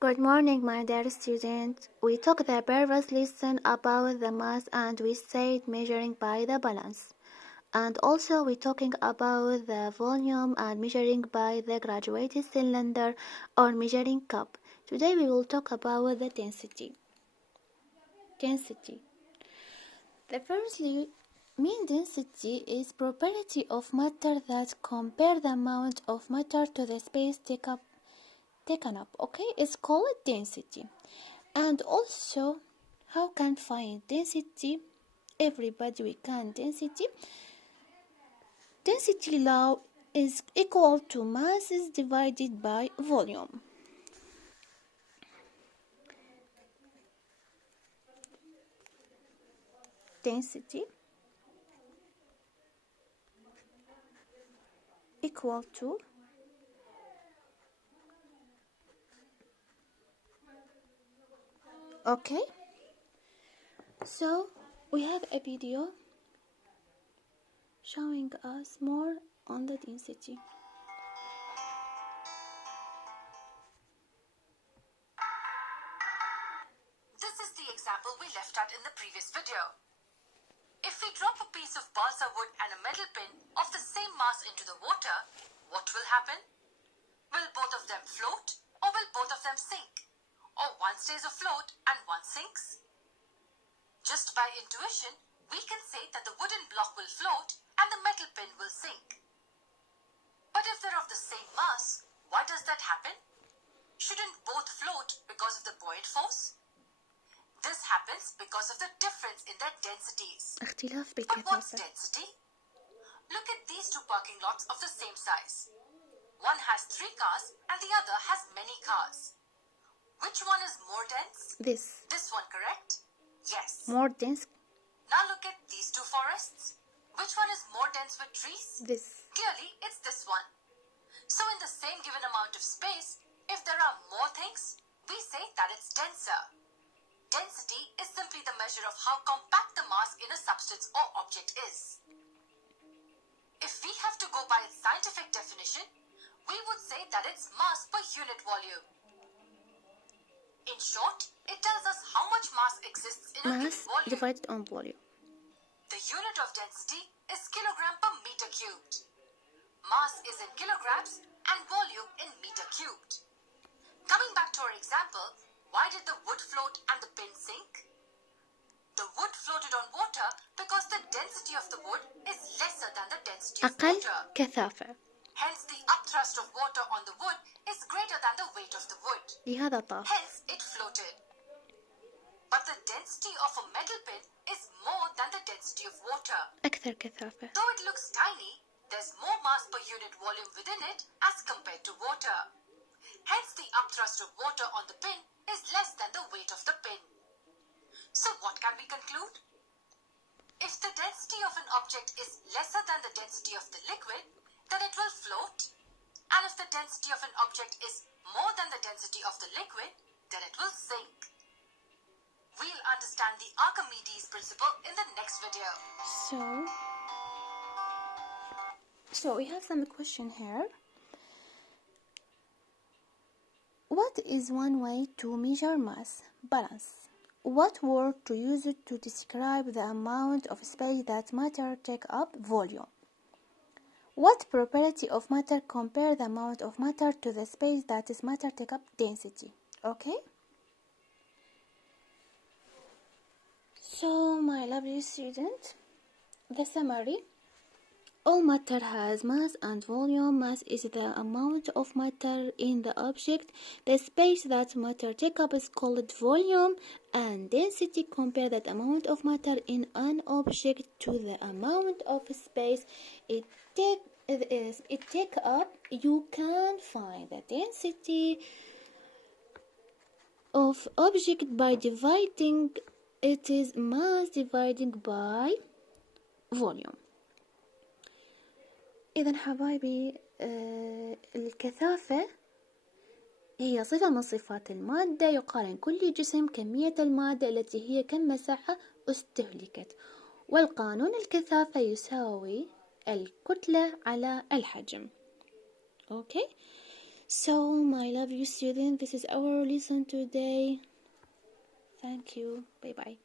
Good morning, my dear students. We took the previous lesson about the mass and we said measuring by the balance. And also we talking about the volume and measuring by the graduated cylinder or measuring cup. Today we will talk about the density. The firstly, mean density is property of matter that compare the amount of matter to the space taken up. Okay, it's called density. And also, how can find density? Everybody we can density. Density law is equal to masses divided by volume. Density equal to okay. So we have a video showing us more on the density. This is the example we left out in the previous video. If we drop a piece of balsa wood and a metal pin of the same mass into the water, what will happen? Will both of them float or will both of them sink? Or one stays afloat and one sinks? Just by intuition, we can say that the wooden block will float and the metal pin will sink. But if they're of the same mass, why does that happen? Shouldn't both float because of the buoyant force? This happens because of the difference in their densities. اختلاف But what's بالكثافة. density? Look at these two parking lots of the same size. One has 3 cars and the other has many cars. Which one is more dense? This This one, correct? Yes. more dense. Now look at these two forests. Which one is more dense with trees? This Clearly, it's this one. So in the same given amount of space, if there are more things, we say that it's denser. Density is simply the measure of how compact the mass in a substance or object is. If we have to go by its scientific definition, we would say that it's mass per unit volume. In short, it tells us how much mass exists in a given mass volume. divided on volume. The unit of density is kilogram per meter cubed. Mass is in kilograms and volume in meter cubed. Coming back to our example, why did the wood float and the pin sink? The wood floated on water because the density of the wood is lesser than the density of أقل water. كثافة. Hence, the upthrust of water on the wood is greater than the weight of the wood. لهذا طاف. Hence, it floated. But the density of a metal pin is more than the density of water. أكثر كثافة. Though it looks tiny, there's more mass per unit volume within it as compared to water. Hence, the upthrust of water on the pin is less than the weight of the pin. So what can we conclude? If the density of an object is lesser than the density of the liquid, then it will float. And if the density of an object is more than the density of the liquid, then it will sink. We'll understand the Archimedes principle in the next video. So we have some question here. What is one way to measure mass? Balance. What word to use it to describe the amount of space that matter take up? Volume. What property of matter compare the amount of matter to the space that is matter take up? Density. Okay? So my lovely student, the summary. All matter has mass and volume. Mass is the amount of matter in the object. The space that matter take up is called volume, and density compare that amount of matter in an object to the amount of space it take up. You can find the density of object by dividing it is mass divided by volume. إذا حبايبي الكثافة هي صفة من صفات المادة يقارن كل جسم كمية المادة التي هي كم مساحة استهلكت، والقانون الكثافة يساوي الكتلة على الحجم. Okay, So, my lovely student, this is our lesson today. Thank you. Bye bye.